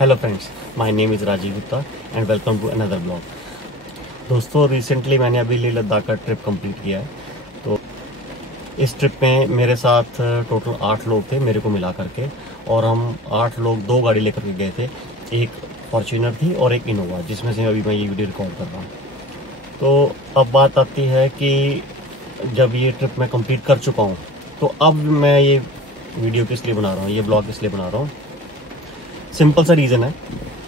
Hello friends, my name is Rajiv Gupta and welcome to another blog. दोस्तों, recently मैंने अभी लेह लद्दाख का ट्रिप कंप्लीट किया है। तो इस ट्रिप में मेरे साथ टोटल 8 लोग थे मेरे को मिला करके, और हम 8 लोग 2 गाड़ी लेकर के गए थे। एक फॉर्च्यूनर थी और एक इनोवा, जिसमें से अभी मैं ये वीडियो रिकॉर्ड कर रहा हूँ। तो अब बात आती है कि जब ये ट्रिप मैं कंप्लीट कर चुका हूँ, तो अब मैं ये वीडियो किस लिए बना रहा हूँ, ये ब्लॉग किस लिए बना रहा हूँ। सिंपल सा रीज़न है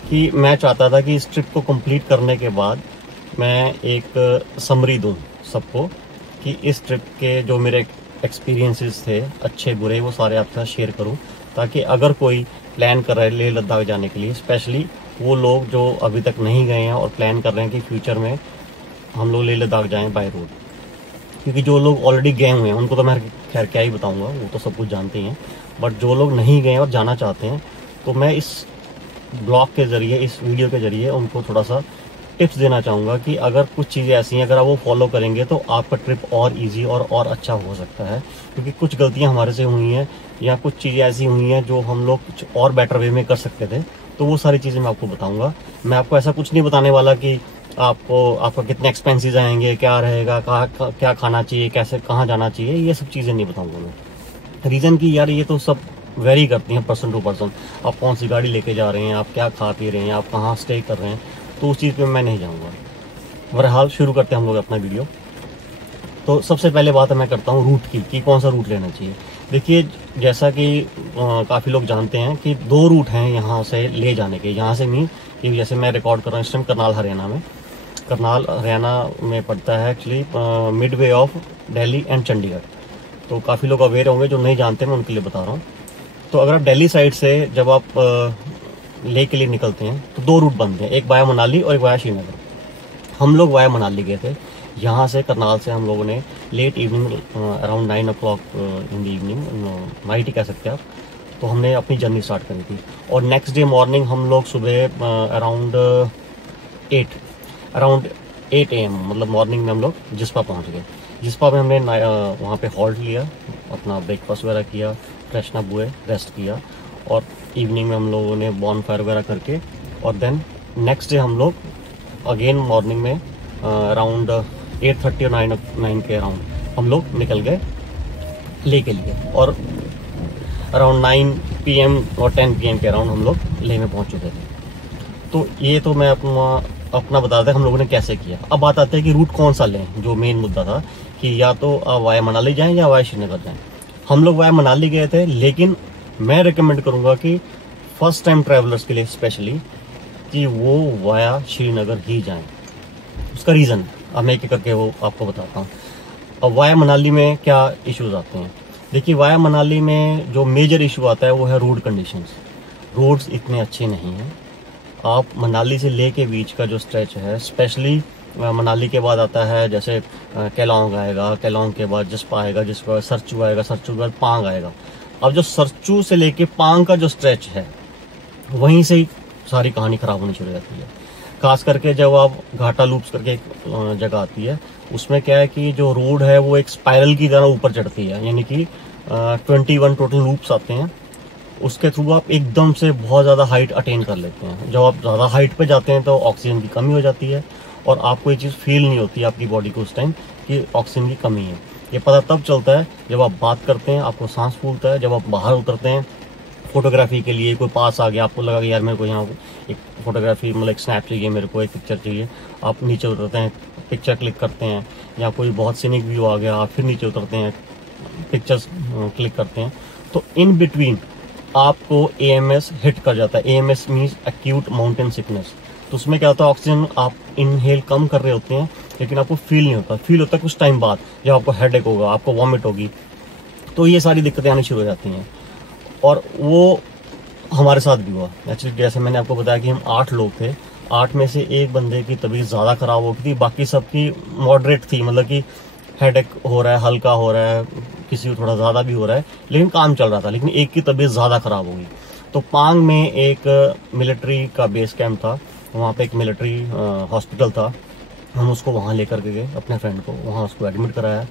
कि मैं चाहता था कि इस ट्रिप को कंप्लीट करने के बाद मैं एक समरी दूं सबको, कि इस ट्रिप के जो मेरे एक्सपीरियंसेस थे, अच्छे बुरे, वो सारे आपके साथ शेयर करूं, ताकि अगर कोई प्लान कर रहा है लेह लद्दाख जाने के लिए, स्पेशली वो लोग जो अभी तक नहीं गए हैं और प्लान कर रहे हैं कि फ्यूचर में हम लोग लेह लद्दाख जाएँ बाय रोड। क्योंकि जो लोग ऑलरेडी गए हुए हैं उनको तो मैं खैर क्या ही बताऊँगा, वो तो सब कुछ जानते हैं। बट जो लोग नहीं गए और जाना चाहते हैं, तो मैं इस ब्लॉग के ज़रिए, इस वीडियो के ज़रिए उनको थोड़ा सा टिप्स देना चाहूँगा कि अगर कुछ चीज़ें ऐसी हैं, अगर आप वो फॉलो करेंगे तो आपका ट्रिप और इजी और अच्छा हो सकता है। क्योंकि कुछ गलतियाँ हमारे से हुई हैं, या कुछ चीज़ें ऐसी हुई हैं जो हम लोग कुछ और बेटर वे में कर सकते थे। तो वो सारी चीज़ें मैं आपको बताऊँगा। मैं आपको ऐसा कुछ नहीं बताने वाला कि आपका कितने एक्सपेंसेस आएंगे, क्या रहेगा, क्या खाना चाहिए, कैसे कहाँ जाना चाहिए, ये सब चीज़ें नहीं बताऊँगा मैं। रीज़न कि यार ये तो सब वेरी करती हैं पर्सन टू पर्सन। आप कौन सी गाड़ी लेके जा रहे हैं, आप क्या खा पी रहे हैं, आप कहाँ स्टे कर रहे हैं, तो उस चीज़ पे मैं नहीं जाऊँगा। बहरहाल शुरू करते हैं हम लोग अपना वीडियो। तो सबसे पहले बात मैं करता हूँ रूट की, कि कौन सा रूट लेना चाहिए। देखिए, जैसा कि काफ़ी लोग जानते हैं कि 2 रूट हैं यहाँ से ले जाने के। यहाँ से नहीं, कि जैसे मैं रिकॉर्ड कर रहा हूँ इस टाइम करनाल हरियाणा में। करनाल हरियाणा में पड़ता है actually mid way of Delhi and Chandigarh. तो काफ़ी लोग अवेयर होंगे, जो नहीं जानते मैं उनके लिए बता रहा हूँ। तो अगर आप दिल्ली साइड से जब आप लेह के लिए निकलते हैं, तो 2 रूट बनते हैं, एक वाया मनाली और एक वाया श्रीनगर। हम लोग वाया मनाली गए थे। यहाँ से करनाल से हम लोगों ने late evening around 9 o'clock in the evening, night ही कह सकते हैं आप, तो हमने अपनी जर्नी स्टार्ट करी थी। और नेक्स्ट डे मॉर्निंग हम लोग सुबह अराउंड 8 AM, मतलब मॉर्निंग में हम लोग जिस्पा पहुँच गए। जिस्पा में हमने वहाँ पे हॉल्ट लिया, अपना ब्रेकफास्ट वगैरह किया, फ्रेशन अप हुए, रेस्ट किया, और इवनिंग में हम लोगों ने बॉन फायर वगैरह करके, और देन नेक्स्ट डे हम लोग अगेन मॉर्निंग में अराउंड 8:30 और 9 के अराउंड हम लोग निकल गए लेह के लिए। और अराउंड 9 PM और 10 PM के अराउंड हम लोग लेह में पहुंच चुके थे। तो ये तो मैं अपना बता दें हम लोगों ने कैसे किया। अब बात आती है कि रूट कौन सा लें, जो मेन मुद्दा था कि या तो वाया मनाली जाएं या वाया श्रीनगर जाएं। हम लोग वाया मनाली गए थे, लेकिन मैं रिकमेंड करूंगा कि फर्स्ट टाइम ट्रैवलर्स के लिए स्पेशली, कि वो वाया श्रीनगर ही जाएं। उसका रीज़न अब मैं एक करके वो आपको बताता हूँ। अब वाया मनाली में क्या इश्यूज आते हैं। देखिए, वाया मनाली में जो मेजर इशू आता है वो है रोड कंडीशंस। रोड्स इतने अच्छे नहीं हैं। आप मनाली से लेह के बीच का जो स्ट्रेच है, स्पेशली मनाली के बाद आता है जैसे केलोंग आएगा, केलोंग के बाद जिस्पा आएगा, जिसके बाद सरचू आएगा, सरचू के बाद पांग आएगा। अब जो सरचू से लेके पांग का जो स्ट्रेच है, वहीं से ही सारी कहानी खराब होनी शुरू हो जाती है। खास करके जब आप घाटा लूप्स करके एक जगह आती है, उसमें क्या है कि जो रोड है वो एक स्पाइरल की तरह ऊपर चढ़ती है, यानी कि 21 टोटल लूप्स आते हैं। उसके थ्रू आप एकदम से बहुत ज़्यादा हाइट अटेन कर लेते हैं। जब आप ज़्यादा हाइट पे जाते हैं तो ऑक्सीजन की कमी हो जाती है, और आपको ये चीज़ फील नहीं होती आपकी बॉडी को उस टाइम कि ऑक्सीजन की कमी है। ये पता तब चलता है जब आप बात करते हैं, आपको सांस फूलता है। जब आप बाहर उतरते हैं फोटोग्राफी के लिए, कोई पास आ गया, आपको लगा कि यार मेरे को यहाँ एक फोटोग्राफी, मतलब एक स्नैप चाहिए, मेरे को एक पिक्चर चाहिए, आप नीचे उतरते हैं, पिक्चर क्लिक करते हैं। या कोई बहुत सीनिक व्यू आ गया, आप फिर नीचे उतरते हैं, पिक्चर्स क्लिक करते हैं। तो इन बिटवीन आपको AMS हिट कर जाता है। AMS means acute mountain sickness. तो उसमें क्या होता है, ऑक्सीजन आप इनहेल कम कर रहे होते हैं, लेकिन आपको फील नहीं होता। फील होता है कुछ टाइम बाद, जब आपको हेडेक होगा, आपको वॉमिट होगी, तो ये सारी दिक्कतें आनी शुरू हो जाती हैं। और वो हमारे साथ भी हुआ एक्चुअली। जैसे मैंने आपको बताया कि हम 8 लोग थे, 8 में से एक बंदे की तबीयत ज़्यादा खराब हो गई थी, बाकी सबकी मॉडरेट थी, मतलब कि हेडेक हो रहा है, हल्का हो रहा है, किसी को थोड़ा ज़्यादा भी हो रहा है, लेकिन काम चल रहा था। लेकिन एक की तबीयत ज़्यादा खराब हो गई। तो पांग में एक मिलिट्री का बेस कैंप था, वहाँ पे एक मिलिट्री हॉस्पिटल था। हम उसको वहाँ लेकर के गए, अपने फ्रेंड को वहाँ उसको एडमिट कराया।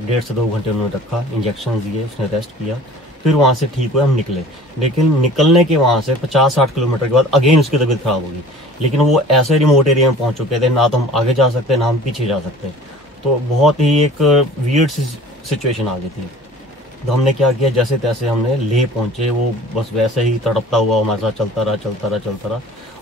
1.5 से 2 घंटे उन्होंने रखा, इंजेक्शन दिए, उसने रेस्ट किया। फिर वहाँ से ठीक हुए, हम निकले। लेकिन निकलने के वहाँ से 50-60 किलोमीटर के बाद अगेन उसकी तबीयत खराब होगी। लेकिन वो ऐसे रिमोट एरिया में पहुंच चुके थे, ना तो हम आगे जा सकते ना हम पीछे जा सकते। तो बहुत ही एक वियर्ड सिचुएशन आ गई थी। तो हमने क्या किया, जैसे तैसे हमने लेह पहुंचे। वो बस वैसे ही तड़पता हुआ हमारे साथ चलता रहा।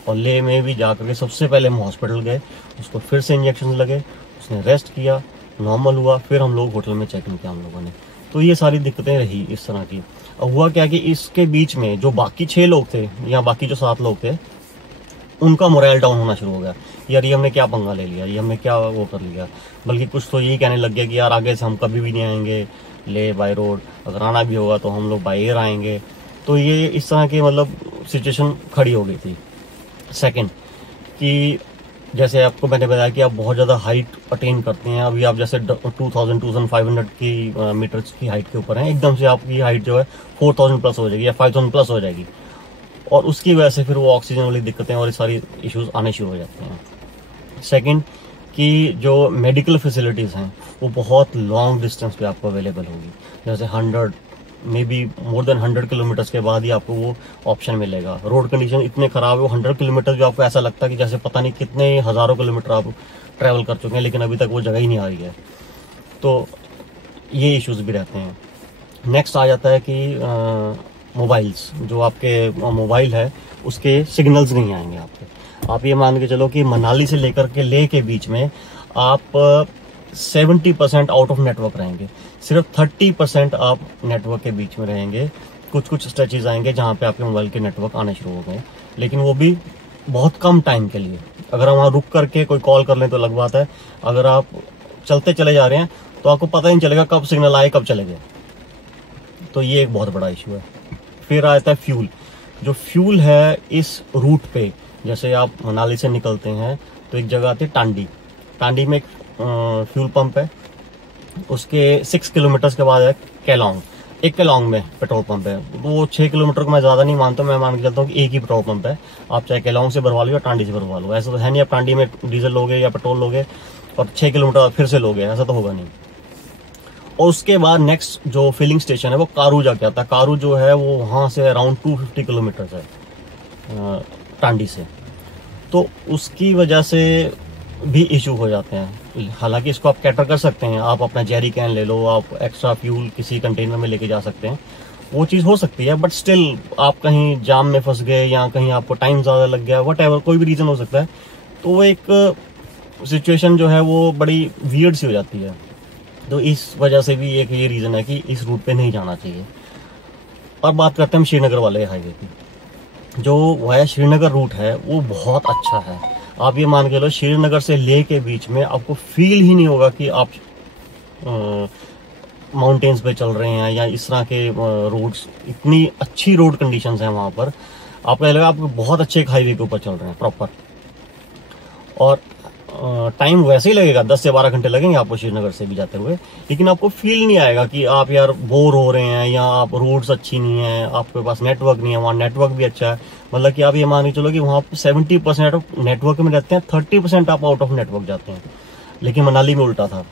और लेह में भी जाकर के सबसे पहले हम हॉस्पिटल गए, उसको फिर से इंजेक्शन लगे, उसने रेस्ट किया, नॉर्मल हुआ। फिर हम लोग होटल में चेक इन किया हम लोगों ने। तो ये सारी दिक्कतें रही इस तरह की। अब हुआ क्या कि इसके बीच में जो बाकी 6 लोग थे या बाकी जो 7 लोग थे, उनका मोरल डाउन होना शुरू हो गया। यार ये हमने क्या पंगा ले लिया, ये हमने क्या वो कर लिया। बल्कि कुछ तो यही कहने लग गया कि यार आगे से हम कभी भी नहीं आएंगे ले बाय रोड, अगर आना भी होगा तो हम लोग बाय एयर आएंगे। तो ये इस तरह की मतलब सिचुएशन खड़ी हो गई थी। सेकंड कि जैसे आपको मैंने बताया कि आप बहुत ज़्यादा हाइट अटेन करते हैं। अभी आप जैसे 2500 की मीटर्स की हाइट के ऊपर हैं, एकदम से आपकी हाइट जो है 4000 प्लस हो जाएगी या 5000 प्लस हो जाएगी। और उसकी वजह से फिर वो ऑक्सीजन वाली दिक्कतें और ये सारी इश्यूज आने शुरू हो जाते हैं। सेकंड कि जो मेडिकल फैसिलिटीज़ हैं वो बहुत लॉन्ग डिस्टेंस पे आपको अवेलेबल होगी। जैसे 100 may be more than 100 kilometres के बाद ही आपको वो ऑप्शन मिलेगा। रोड कंडीशन इतने ख़राब है, वो 100 किलोमीटर जो आपको ऐसा लगता है कि जैसे पता नहीं कितने हज़ारों किलोमीटर आप ट्रैवल कर चुके हैं, लेकिन अभी तक वो जगह ही नहीं आ रही है। तो ये इश्यूज़ भी रहते हैं। नेक्स्ट आ जाता है कि मोबाइल्स, जो आपके मोबाइल है उसके सिग्नल्स नहीं आएंगे आपके। आप ये मान के चलो कि मनाली से लेकर के लेह के बीच में आप 70% आउट ऑफ नेटवर्क रहेंगे, सिर्फ 30% आप नेटवर्क के बीच में रहेंगे। कुछ स्ट्रेचेज आएंगे जहाँ पे आपके मोबाइल के नेटवर्क आने शुरू हो गए, लेकिन वो भी बहुत कम टाइम के लिए। अगर हम वहाँ रुक करके कोई कॉल कर लें तो अलग बात है, अगर आप चलते चले जा रहे हैं तो आपको पता ही नहीं चलेगा कब सिग्नल आए कब चले गए। तो ये एक बहुत बड़ा इशू है। फिर आता है फ्यूल। जो फ्यूल है इस रूट पे, जैसे आप मनाली से निकलते हैं तो एक जगह आती है टांडी। टांडी में एक फ्यूल पंप है, उसके 6 किलोमीटर के बाद है केलोंग। एक केलोंग में पेट्रोल पंप है। वो 6 किलोमीटर को मैं ज़्यादा नहीं मानता, मैं मान के चलता हूँ कि एक ही पेट्रोल पंप है। आप चाहे केलोंग से भरवा लो या टांडी से भरवा लो। ऐसा तो है नहीं आप टांडी में डीजल लोगे या पेट्रोल लोगे और 6 किलोमीटर फिर से लोगे, ऐसा तो होगा नहीं। और उसके बाद नेक्स्ट जो फिलिंग स्टेशन है वो कारू जाके आता है। कारू जो है वो वहाँ से अराउंड 250 किलोमीटर है टांडी से। तो उसकी वजह से भी इशू हो जाते हैं। हालांकि इसको आप कैटर कर सकते हैं, आप अपना जेरी कैन ले लो, आप एक्स्ट्रा फ्यूल किसी कंटेनर में लेके जा सकते हैं, वो चीज़ हो सकती है। बट स्टिल आप कहीं जाम में फंस गए या कहीं आपको टाइम ज़्यादा लग गया, वट कोई भी रीज़न हो सकता है, तो वो एक सिचुएशन जो है वो बड़ी वियर्ड सी हो जाती है। तो इस वजह से भी एक ये रीज़न है कि इस रूट पे नहीं जाना चाहिए। और बात करते हैं हम श्रीनगर वाले हाईवे की। जो वाया श्रीनगर रूट है वो बहुत अच्छा है। आप ये मान के लो श्रीनगर से लेह के बीच में आपको फील ही नहीं होगा कि आप माउंटेन्स पे चल रहे हैं या इस तरह के रोड्स। इतनी अच्छी रोड कंडीशंस हैं वहाँ पर, आपको लगेगा आप बहुत अच्छे एक हाईवे के ऊपर चल रहे हैं प्रॉपर। और टाइम वैसे ही लगेगा, 10 से 12 घंटे लगेंगे आपको श्रीनगर से भी जाते हुए, लेकिन आपको फील नहीं आएगा कि आप यार बोर हो रहे हैं या आप रोड्स अच्छी नहीं है, आपके पास नेटवर्क नहीं है। वहाँ नेटवर्क भी अच्छा है, मतलब कि आप ये मान के चलो कि वहाँ 70% ऑफ नेटवर्क में रहते हैं, 30% आप आउट ऑफ नेटवर्क जाते हैं। लेकिन मनाली में उल्टा था,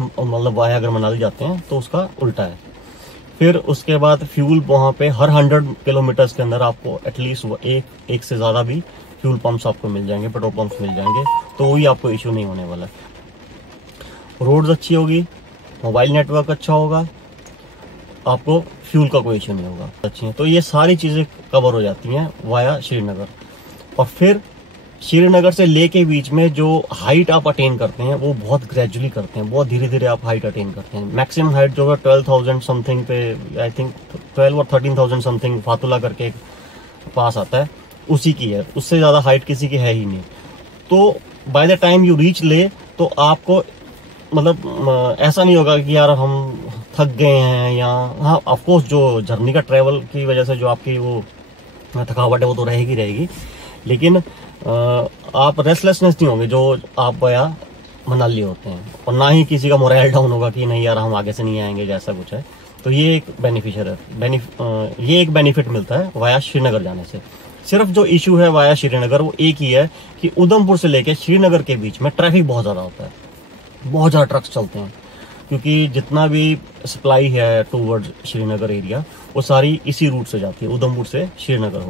मतलब वाया अगर मनाली जाते हैं तो उसका उल्टा है। फिर उसके बाद फ्यूल वहाँ पे हर 100 किलोमीटर्स के अंदर आपको एटलीस्ट एक से ज़्यादा भी फ्यूल पंप्स आपको मिल जाएंगे, पेट्रोल पंप्स मिल जाएंगे, तो वही आपको इशू नहीं होने वाला। रोड्स अच्छी होगी, मोबाइल नेटवर्क अच्छा होगा, आपको फ्यूल का कोई इशू नहीं होगा। अच्छी है, तो ये सारी चीज़ें कवर हो जाती हैं वाया श्रीनगर। और फिर श्रीनगर से लेह के बीच में जो हाइट आप अटेन करते हैं वो बहुत ग्रेजुअली करते हैं, बहुत धीरे धीरे आप हाइट अटेन करते हैं। मैक्सिमम हाइट जो है 12,000 समथिंग पे, आई थिंक 12 और 13,000 समथिंग फातुला करके एक पास आता है, उसी की है। उससे ज़्यादा हाइट किसी की है ही नहीं। तो by the time you reach ले तो आपको मतलब ऐसा नहीं होगा कि यार हम थक गए हैं या, हाँ ऑफकोर्स जो जर्नी का ट्रैवल की वजह से जो आपकी वो थकावट है वो तो रहेगी, लेकिन आप रेस्टलेसनेस नहीं होंगे जो आप या मनाली होते हैं। और ना ही किसी का मोरल डाउन होगा कि नहीं यार हम आगे से नहीं आएंगे जैसा कुछ है। तो ये एक बेनिफिशियल है, ये एक बेनिफिट मिलता है वाया श्रीनगर जाने से। सिर्फ जो इशू है वाया श्रीनगर वो एक ही है कि उधमपुर से लेकर श्रीनगर के बीच में ट्रैफिक बहुत ज़्यादा होता है, बहुत ज़्यादा ट्रक्स चलते हैं। क्योंकि जितना भी सप्लाई है टूवर्ड श्रीनगर एरिया वो सारी इसी रूट से जाती है, उधमपुर से श्रीनगर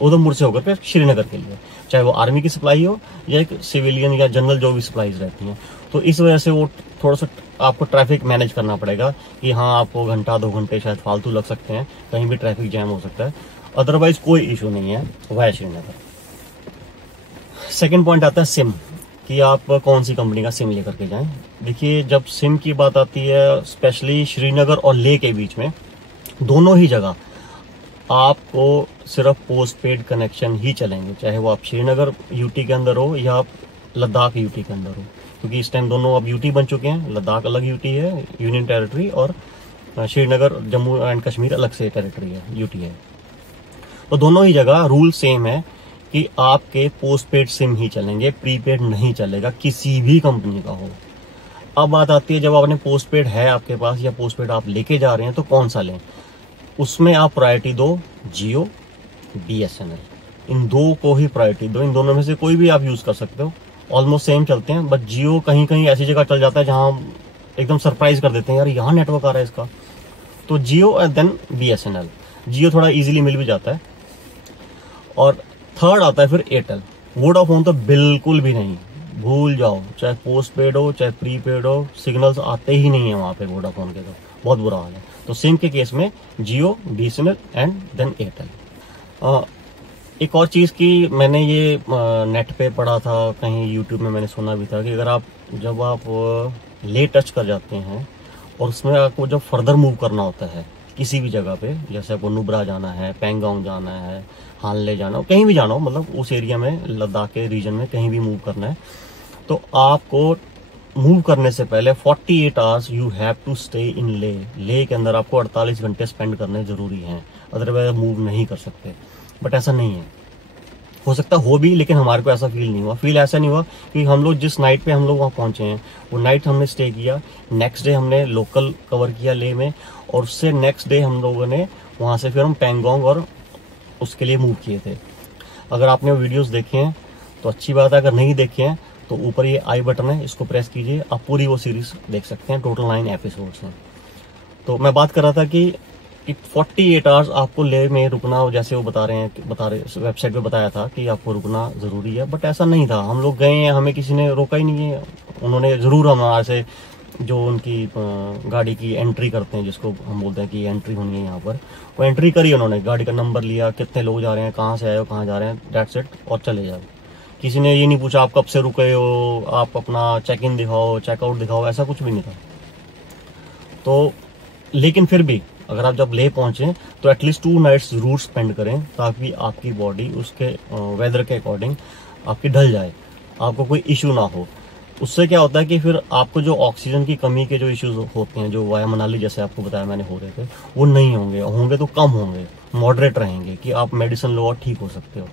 उधमपुर से होकर के श्रीनगर के लिए, चाहे वो आर्मी की सप्लाई हो या एक सिविलियन या जनरल जो भी सप्लाईज रहती हैं। तो इस वजह से वो थोड़ा सा आपको ट्रैफिक मैनेज करना पड़ेगा कि हाँ आपको घंटा 2 घंटे शायद फालतू लग सकते हैं, कहीं भी ट्रैफिक जैम हो सकता है, अदरवाइज कोई इशू नहीं है वाया श्रीनगर। सेकेंड पॉइंट आता है सिम, कि आप कौन सी कंपनी का सिम लेकर के जाएं। देखिए जब सिम की बात आती है स्पेशली श्रीनगर और लेह के बीच में, दोनों ही जगह आपको सिर्फ पोस्ट पेड कनेक्शन ही चलेंगे, चाहे वो आप श्रीनगर यूटी के अंदर हो या आप लद्दाख यूटी के अंदर हो, क्योंकि इस टाइम दोनों अब यूटी बन चुके हैं। लद्दाख अलग यूटी है, यूनियन टेरिटरी, और श्रीनगर जम्मू एंड कश्मीर अलग से टेरिटरी है, यूटी है। तो दोनों ही जगह रूल सेम है कि आपके पोस्ट पेड सिम ही चलेंगे, प्रीपेड नहीं चलेगा, किसी भी कंपनी का हो। अब बात आती है जब आपने पोस्ट पेड है आपके पास या पोस्ट पेड आप लेके जा रहे हैं तो कौन सा लें। उसमें आप प्रायोरिटी दो जियो, BSNL, इन दो को ही प्रायोरिटी दो। इन दोनों में से कोई भी आप यूज कर सकते हो, ऑलमोस्ट सेम चलते हैं, बट जियो कहीं कहीं ऐसी जगह चल जाता है जहां एकदम सरप्राइज कर देते हैं, यार यहाँ नेटवर्क आ रहा है इसका। तो जियो एंड देन BSNL। जियो थोड़ा इजीली मिल भी जाता है। और थर्ड आता है फिर एयरटेल। वोडाफोन तो बिल्कुल भी नहीं, भूल जाओ, चाहे पोस्ट पेड हो चाहे प्री पेड हो, सिग्नल्स आते ही नहीं है वहां पे वोडाफोन के, तो बहुत बुरा हाल है। तो सिम के केस में जियो, BSNL एंड देन एयरटेल। एक और चीज की मैंने ये नेट पे पढ़ा था, कहीं यूट्यूब में मैंने सुना भी था कि अगर आप जब आप ले टच कर जाते हैं और उसमें आपको जब फर्दर मूव करना होता है किसी भी जगह पे, जैसे आपको नुब्रा जाना है, पैंगोंग जाना है, हानले जाना हो, कहीं भी जाना हो, मतलब उस एरिया में लद्दाख के रीजन में कहीं भी मूव करना है, तो आपको मूव करने से पहले 48 hours you have to stay in Leh के अंदर आपको 48 घंटे स्पेंड करने जरूरी हैं, अदरवाइज मूव नहीं कर सकते। बट ऐसा नहीं है, हो सकता हो भी, लेकिन हमारे को ऐसा फील नहीं हुआ। फील ऐसा नहीं हुआ कि हम लोग जिस नाइट पे हम लोग वहाँ पहुंचे हैं वो नाइट हमने स्टे किया, नेक्स्ट डे हमने लोकल कवर किया ले में, और उससे नेक्स्ट डे हम लोगों ने वहां से फिर हम पैंगोंग और उसके लिए मूव किए थे। अगर आपने वीडियोस देखे हैं तो अच्छी बात है, अगर नहीं देखे हैं तो ऊपर ये आई बटन है, इसको प्रेस कीजिए, आप पूरी वो सीरीज देख सकते हैं। टोटल 9 एपिसोड्स हैं। तो मैं बात कर रहा था कि 48 आवर्स आपको ले में रुकना, जैसे वो बता रहे वेबसाइट पे बताया था कि आपको रुकना जरूरी है, बट ऐसा नहीं था। हम लोग गए हैं, हमें किसी ने रोका ही नहीं है। उन्होंने जरूर हमारे से जो उनकी गाड़ी की एंट्री करते हैं, जिसको हम बोलते हैं कि एंट्री होनी है यहाँ पर, वो एंट्री करी उन्होंने, गाड़ी का नंबर लिया, कितने लोग जा रहे हैं, कहाँ से आए हो, कहाँ जा रहे हैं, दैट्स इट, और चले जाओ। किसी ने ये नहीं पूछा आप कब से रुके हो, आप अपना चेक इन दिखाओ, चेकआउट दिखाओ, ऐसा कुछ भी नहीं था। तो लेकिन फिर भी अगर आप जब ले पहुंचे तो एटलीस्ट 2 नाइट्स जरूर स्पेंड करें, ताकि आपकी बॉडी उसके वेदर के अकॉर्डिंग आपकी ढल जाए, आपको कोई इशू ना हो। उससे क्या होता है कि फिर आपको जो ऑक्सीजन की कमी के जो इश्यूज होते हैं, जो वाया मनाली जैसे आपको बताया मैंने हो रहे थे, वो नहीं होंगे तो कम होंगे, मॉडरेट रहेंगे, कि आप मेडिसिन लो और ठीक हो सकते हो।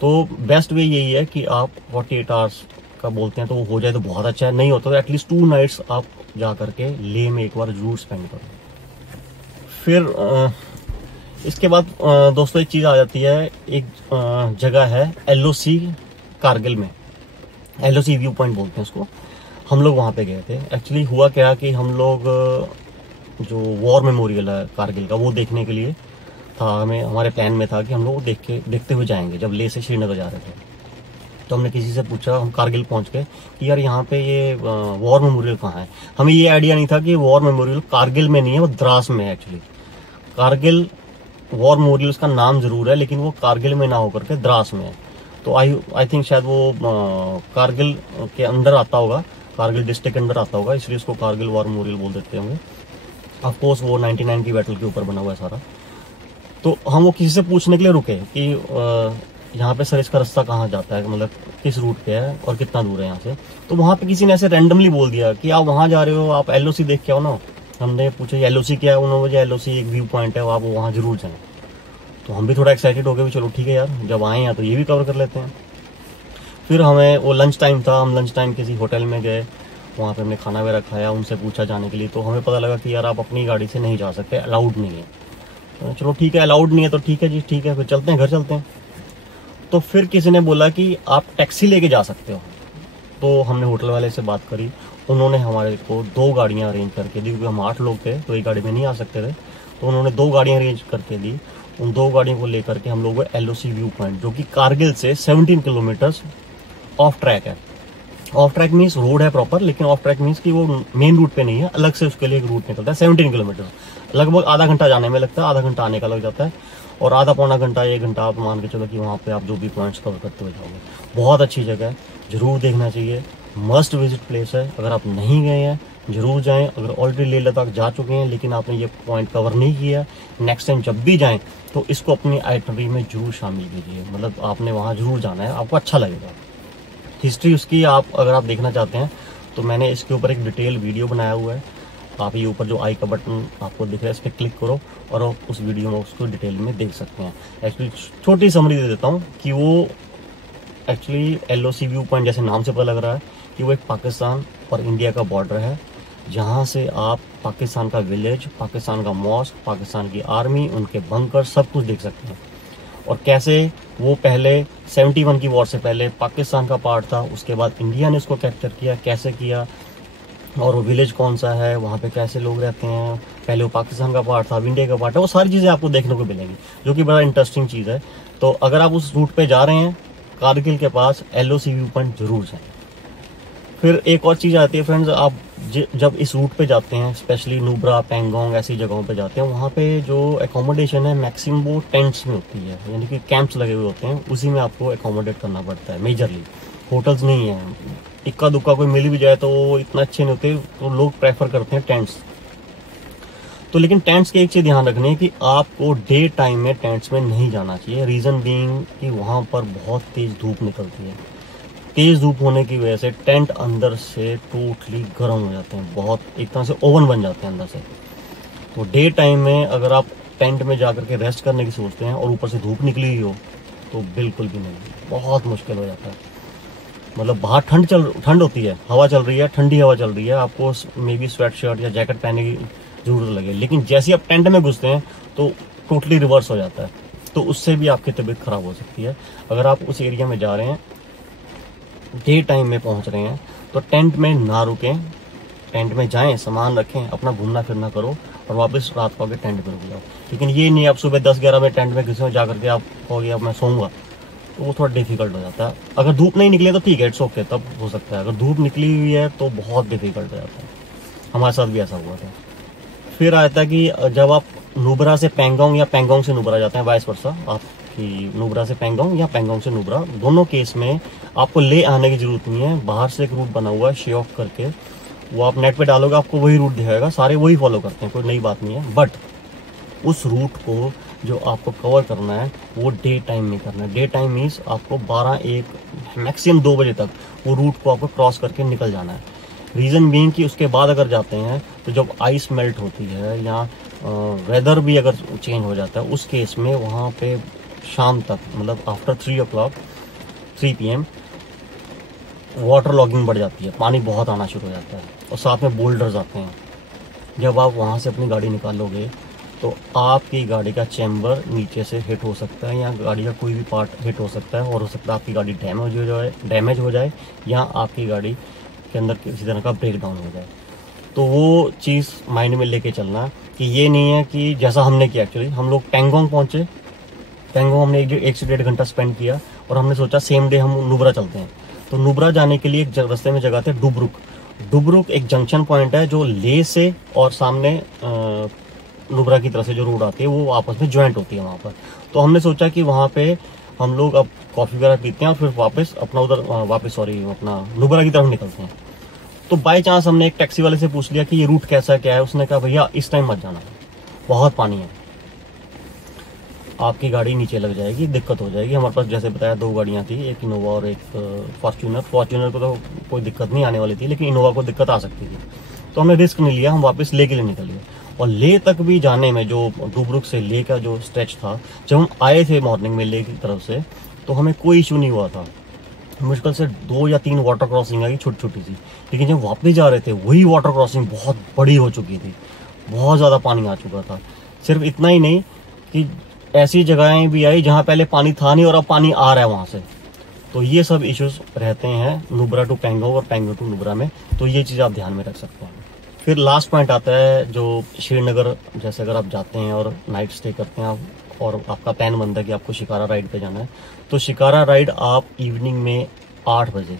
तो बेस्ट वे यही है कि आप 48 आवर्स का बोलते हैं तो वो हो जाए तो बहुत अच्छा है, नहीं होता तो एटलीस्ट 2 नाइट्स आप जा करके ले में एक बार जरूर स्पेंड करो। फिर इसके बाद दोस्तों एक चीज आ जाती है, एक जगह है LOC कारगिल में, LOC व्यू पॉइंट बोलते हैं उसको। हम लोग वहां पे गए थे। एक्चुअली हुआ क्या कि हम लोग जो वॉर मेमोरियल है कारगिल का, वो देखने के लिए था, हमारे प्लान में था कि हम लोग देखते हुए जाएंगे जब ले से श्रीनगर जा रहे थे। तो हमने किसी से पूछा, हम कारगिल पहुंच गए कि यार यहाँ पे ये वॉर मेमोरियल कहाँ है। हमें ये आइडिया नहीं था कि वॉर मेमोरियल कारगिल में नहीं है, वो द्रास में है। एक्चुअली कारगिल वॉर मेमोरियल उसका नाम जरूर है, लेकिन वो कारगिल में ना होकर के द्रास में है। तो आई थिंक शायद वो कारगिल के अंदर आता होगा, कारगिल डिस्ट्रिक्ट के अंदर आता होगा, इसलिए उसको कारगिल वॉर मेमोरियल बोल देते होंगे। ऑफ कोर्स वो 99 की बैटल के ऊपर बना हुआ है सारा। तो हम वो किसी से पूछने के लिए रुके कि यहाँ पे सर इसका रास्ता कहाँ जाता है, मतलब किस रूट पे है और कितना दूर है यहाँ से। तो वहां पे किसी ने ऐसे रैंडमली बोल दिया कि आप वहां जा रहे हो, आप LOC देख के आओ ना। हमने पूछा ये LOC क्या है, उन्होंने मुझे LOC एक व्यू पॉइंट है, आप वहां जरूर जाएं। तो हम भी थोड़ा एक्साइटेड हो गए, चलो ठीक है यार, जब आए हैं तो ये भी कवर कर लेते हैं। फिर हमें वो लंच टाइम था, हम लंच टाइम किसी होटल में गए, वहाँ पे हमने खाना वगैरह खाया, उनसे पूछा जाने के लिए। तो हमें पता लगा कि यार आप अपनी गाड़ी से नहीं जा सकते, अलाउड नहीं है। तो चलो ठीक है, अलाउड नहीं है तो ठीक है जी, ठीक है, फिर चलते हैं, घर चलते हैं। तो फिर किसी ने बोला कि आप टैक्सी लेके जा सकते हो। तो हमने होटल वाले से बात करी, उन्होंने हमारे को 2 गाड़ियां अरेंज करके दी, क्योंकि हम 8 लोग थे तो एक गाड़ी में नहीं आ सकते थे, तो उन्होंने 2 गाड़ियां अरेंज करके दी। उन 2 गाड़ियों को लेकर के हम लोग LOC व्यू पॉइंट, जो कि कारगिल से 17 किलोमीटर ऑफ ट्रैक है। ऑफ ट्रैक मीन्स रोड है प्रॉपर, लेकिन ऑफ ट्रैक मीन्स कि वो मेन रूट पे नहीं है, अलग से उसके लिए एक रूट निकलता है। 17 किलोमीटर, लगभग आधा घंटा जाने में लगता है, आधा घंटा आने का लग जाता है, और आधा पौना घंटा 1 घंटा आप मान के चलो कि वहाँ पे आप जो भी पॉइंट्स कवर करते हुए जाओगे। बहुत अच्छी जगह है, जरूर देखना चाहिए, मस्ट विजिट प्लेस है। अगर आप नहीं गए हैं जरूर जाएं। अगर ऑलरेडी लेह लद्दाख जा चुके हैं लेकिन आपने ये पॉइंट कवर नहीं किया, नेक्स्ट टाइम जब भी जाएं तो इसको अपनी आइटनरी में जरूर शामिल कीजिए। मतलब आपने वहाँ जरूर जाना है, आपको अच्छा लगेगा। हिस्ट्री उसकी अगर आप देखना चाहते हैं तो मैंने इसके ऊपर एक डिटेल वीडियो बनाया हुआ है। आप ये ऊपर जो आई का बटन आपको दिख रहा है इस पर क्लिक करो और आप उस वीडियो में उसको डिटेल में देख सकते हैं। एक्चुअली छोटी समरी दे देता हूँ कि वो एक्चुअली LOC व्यू पॉइंट जैसे नाम से पता लग रहा है कि वो एक पाकिस्तान और इंडिया का बॉर्डर है, जहाँ से आप पाकिस्तान का विलेज, पाकिस्तान का मॉस्क, पाकिस्तान की आर्मी, उनके बंकर सब कुछ देख सकते हैं। और कैसे वो पहले 71 की वॉर से पहले पाकिस्तान का पार्ट था, उसके बाद इंडिया ने उसको कैप्चर किया, कैसे किया, और वो विलेज कौन सा है, वहाँ पे कैसे लोग रहते हैं, पहले वो पाकिस्तान का पार्ट था, अब इंडिया का पार्ट है। वो सारी चीज़ें आपको देखने को मिलेंगी, जो कि बड़ा इंटरेस्टिंग चीज़ है। तो अगर आप उस रूट पे जा रहे हैं कारगिल के पास, LOC व्यू पॉइंट जरूर जाएं। फिर एक और चीज़ आती है फ्रेंड्स, आप जब इस रूट पे जाते हैं, स्पेशली नुब्रा, पैंगोंग ऐसी जगहों पे जाते हैं, वहाँ पे जो एकोमोडेशन है मैक्सिमम वो टेंट्स में होती है, यानी कि कैंप्स लगे हुए होते हैं, उसी में आपको एकोमोडेट करना पड़ता है। मेजरली होटल्स नहीं है, इक्का दुक्का कोई मिल भी जाए तो वो इतना अच्छे नहीं होते, तो लोग प्रेफर करते हैं टेंट्स। तो लेकिन टेंट्स की एक चीज़ ध्यान रखनी है कि आपको डे टाइम में टेंट्स में नहीं जाना चाहिए। रीज़न बीइंग कि वहाँ पर बहुत तेज़ धूप निकलती है। तेज़ धूप होने की वजह से टेंट अंदर से टोटली गर्म हो जाते हैं, बहुत एक तरह से ओवन बन जाते हैं अंदर से। तो डे टाइम में अगर आप टेंट में जाकर के रेस्ट करने की सोचते हैं और ऊपर से धूप निकली हुई हो तो बिल्कुल भी नहीं, बहुत मुश्किल हो जाता है। मतलब बाहर ठंड होती है, हवा चल रही है, ठंडी हवा चल रही है, आपको मे बी स्वेट शर्ट या जैकेट पहनने की जरूरत लगे, लेकिन जैसे ही आप टेंट में घुसते हैं तो टोटली रिवर्स हो जाता है। तो उससे भी आपकी तबीयत खराब हो सकती है। अगर आप उस एरिया में जा रहे हैं, डे टाइम में पहुंच रहे हैं, तो टेंट में ना रुकें, टेंट में जाएं, सामान रखें, अपना घूमना फिरना करो और वापस रात को आके टेंट में रुक जाओ। लेकिन ये नहीं आप सुबह 10-11 बजे टेंट में घुसे जा करके आप कहोगे अब मैं सोऊंगा, तो वो थोड़ा डिफिकल्ट हो जाता है। अगर धूप नहीं निकले तो ठीक है, इट्स ओके, तब हो सकता है। अगर धूप निकली हुई है तो बहुत डिफिकल्ट हो जाता है। हमारे साथ भी ऐसा हुआ था। फिर आता है कि जब आप नुब्रा से पैंगोंग या पैंगोंग से नुब्रा जाते हैं, वाइस वर्सा, आप कि नुब्रा से पैंगोंग या पैंगोंग से नुब्रा, दोनों केस में आपको ले आने की जरूरत नहीं है। बाहर से एक रूट बना हुआ है शेओक करके, वो आप नेट पे डालोगे आपको वही रूट दिखाएगा, सारे वही फॉलो करते हैं, कोई नई बात नहीं है। बट उस रूट को जो आपको कवर करना है वो डे टाइम में करना है। डे टाइम मीन्स आपको 12-1 मैक्सिमम 2 बजे तक वो रूट को आपको क्रॉस करके निकल जाना है। रीज़न बीइंग कि उसके बाद अगर जाते हैं तो जब आइस मेल्ट होती है या वेदर भी अगर चेंज हो जाता है, उस केस में वहाँ पे शाम तक, मतलब आफ्टर 3 PM वाटर लॉगिंग बढ़ जाती है, पानी बहुत आना शुरू हो जाता है और साथ में बोल्डर्स आते हैं। जब आप वहाँ से अपनी गाड़ी निकालोगे तो आपकी गाड़ी का चैम्बर नीचे से हिट हो सकता है या गाड़ी का कोई भी पार्ट हिट हो सकता है, और हो सकता है आपकी गाड़ी डैमेज हो जाए या आपकी गाड़ी के अंदर किसी तरह का ब्रेक डाउन हो जाए। तो वो चीज़ माइंड में लेके चलना कि ये नहीं है कि जैसा हमने किया। एक्चुअली हम लोग पैंगोंग पहुँचे, पैंगोंग हमने 1 से 1.5 घंटा स्पेंड किया और हमने सोचा सेम डे हम नुब्रा चलते हैं। तो नुब्रा जाने के लिए एक रास्ते में जगह थे डुबरुक एक जंक्शन पॉइंट है जो ले से और सामने नुब्रा की तरफ से जो रोड आती है वो आपस में ज्वाइंट होती है वहाँ पर। तो हमने सोचा कि वहाँ पे हम लोग अब कॉफ़ी वगैरह पीते हैं और फिर वापस अपना नुब्रा की तरफ निकलते हैं। तो बाय चांस हमने एक टैक्सी वाले से पूछ लिया कि ये रूट कैसा क्या है। उसने कहा भैया इस टाइम मत जाना, बहुत पानी है, आपकी गाड़ी नीचे लग जाएगी, दिक्कत हो जाएगी। हमारे पास जैसे बताया 2 गाड़ियाँ थी, एक इनोवा और एक फॉर्च्यूनर को तो कोई दिक्कत नहीं आने वाली थी, लेकिन इनोवा को दिक्कत आ सकती थी। तो हमने रिस्क नहीं लिया, हम वापस ले के लिए निकल गए। और ले तक भी जाने में जो डुबरुक से ले का जो स्ट्रेच था, जब हम आए थे मॉर्निंग में ले की तरफ से, तो हमें कोई इशू नहीं हुआ था। मुश्किल से 2 या 3 वाटर क्रॉसिंग आई छोटी छोटी सी, लेकिन जब वापस जा रहे थे वही वाटर क्रॉसिंग बहुत बड़ी हो चुकी थी, बहुत ज़्यादा पानी आ चुका था। सिर्फ इतना ही नहीं कि ऐसी जगहें भी आई जहाँ पहले पानी था नहीं और अब पानी आ रहा है वहाँ से। तो ये सब इश्यूज रहते हैं नुब्रा टू पेंगोंग और पेंगोंग टू नुब्रा में, तो ये चीज़ आप ध्यान में रख सकते हैं। फिर लास्ट पॉइंट आता है जो श्रीनगर, जैसे अगर आप जाते हैं और नाइट स्टे करते हैं आप और आपका प्लान बनता है कि आपको शिकारा राइड पे जाना है, तो शिकारा राइड आप इवनिंग में 8 बजे,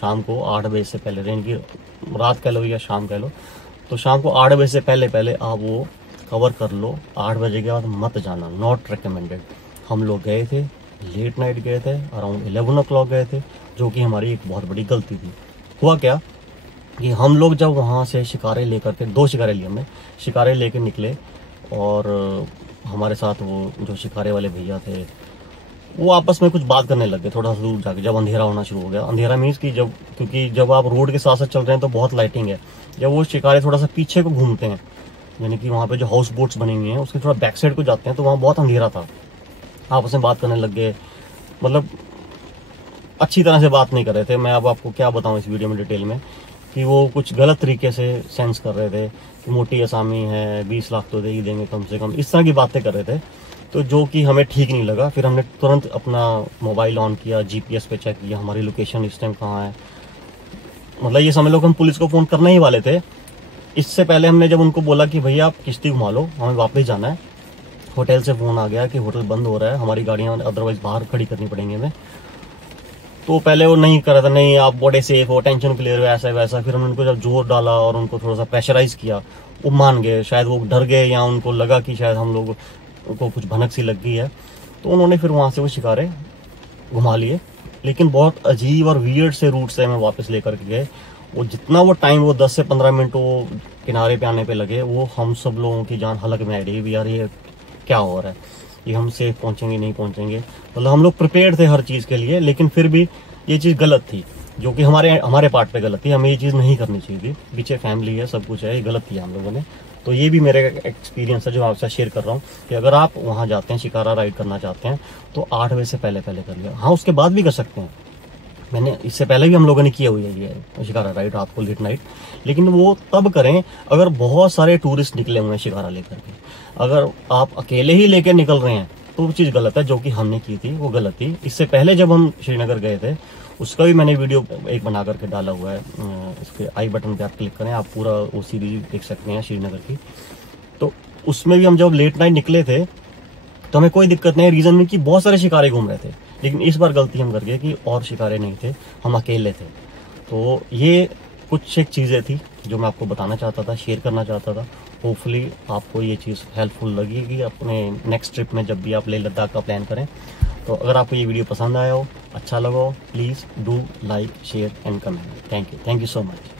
शाम को 8 बजे से पहले, यानी कि रात कह लो या शाम कह लो, तो शाम को 8 बजे से पहले पहले आप वो कवर कर लो। 8 बजे के बाद मत जाना, नॉट रिकमेंडेड। हम लोग गए थे, लेट नाइट गए थे, अराउंड 11 o'clock गए थे, जो कि हमारी एक बहुत बड़ी गलती थी। हुआ क्या कि हम लोग जब वहाँ से शिकारे लेकर के, 2 शिकारे लिए हमने, शिकारे लेके निकले और हमारे साथ वो जो शिकारे वाले भैया थे वो आपस में कुछ बात करने लग गए थोड़ा सा दूर जाके, जब अंधेरा होना शुरू हो गया। अंधेरा मीन्स कि क्योंकि जब आप रोड के साथ साथ चल रहे हैं तो बहुत लाइटिंग है। जब वो शिकारे थोड़ा सा पीछे को घूमते हैं, यानी कि वहाँ पे जो हाउस बोट्स बनी हुई हैं उसके थोड़ा बैक साइड को जाते हैं, तो वहाँ बहुत अंधेरा था। आपस में बात करने लग गए, मतलब अच्छी तरह से बात नहीं कर रहे थे। मैं अब आपको क्या बताऊं इस वीडियो में डिटेल में, कि वो कुछ गलत तरीके से सेंस कर रहे थे कि मोटी असामी है, 20 लाख तो दे ही देंगे कम से कम, इस तरह की बातें कर रहे थे, तो जो कि हमें ठीक नहीं लगा। फिर हमने तुरंत अपना मोबाइल ऑन किया, जीपीएस पे चेक किया हमारी लोकेशन इस टाइम कहाँ है। मतलब ये समझ लो कि हम पुलिस को फ़ोन करने ही वाले थे। इससे पहले हमने जब उनको बोला कि भैया आप किश्ती घुमा लो, हमें वापस जाना है, होटल से फ़ोन आ गया कि होटल बंद हो रहा है, हमारी गाड़ियाँ अदरवाइज बाहर खड़ी करनी पड़ेंगी हमें। तो पहले वो नहीं कर रहा था, नहीं आप बड़े सेफ हो, टेंशन क्लियर हो, ऐसा वैसा। फिर हमने उनको जब जोर डाला और उनको थोड़ा सा प्रेशराइज किया, वो मान गए। शायद वो डर गए या उनको लगा कि शायद हम लोग को कुछ भनक सी लग गई है, तो उन्होंने फिर वहाँ से वो शिकारे घुमा लिए। लेकिन बहुत अजीब और वियर्ड से रूट से हमें वापस लेकर के गए। वो जितना वो टाइम, वो 10 से 15 मिनट वो किनारे पे आने पे लगे, वो हम सब लोगों की जान हलक में आई रही भी, यार ये क्या हो रहा है, ये हम सेफ पहुंचेंगे नहीं पहुंचेंगे। मतलब हम लोग प्रिपेयर्ड थे हर चीज़ के लिए, लेकिन फिर भी ये चीज़ गलत थी, जो कि हमारे पार्ट पे गलत थी। हमें ये चीज़ नहीं करनी चाहिए थी। पीछे फैमिली है, सब कुछ है, ये गलत किया हम लोगों ने। तो ये भी मेरे एक्सपीरियंस है जो आपसे शेयर कर रहा हूँ कि अगर आप वहाँ जाते हैं, शिकारा राइड करना चाहते हैं, तो 8 बजे से पहले पहले कर लिया। हाँ, उसके बाद भी कर सकते हैं, मैंने इससे पहले भी हम लोगों ने किया हुई है ये शिकारा राइड रात को, लेट नाइट। लेकिन वो तब करें अगर बहुत सारे टूरिस्ट निकले हुए हैं शिकारा लेकर के। अगर आप अकेले ही लेकर निकल रहे हैं तो वो चीज़ गलत है, जो कि हमने की थी वो गलत थी। इससे पहले जब हम श्रीनगर गए थे, उसका भी मैंने वीडियो एक बना करके डाला हुआ है। इसके आई बटन पे आप क्लिक करें, आप पूरा वो सीरीज देख सकते हैं श्रीनगर की। तो उसमें भी हम जब लेट नाइट निकले थे तो हमें कोई दिक्कत नहीं, रीज़न में कि बहुत सारे शिकारे घूम रहे थे। लेकिन इस बार गलती हम कर गए कि और शिकारे नहीं थे, हम अकेले थे। तो ये कुछ एक चीज़ें थी जो मैं आपको बताना चाहता था, शेयर करना चाहता था। होपफुली आपको ये चीज़ हेल्पफुल लगेगी अपने नेक्स्ट ट्रिप में, जब भी आप लेह लद्दाख का प्लान करें। तो अगर आपको ये वीडियो पसंद आया हो, अच्छा लगा हो, please do like, share and comment. Thank you so much.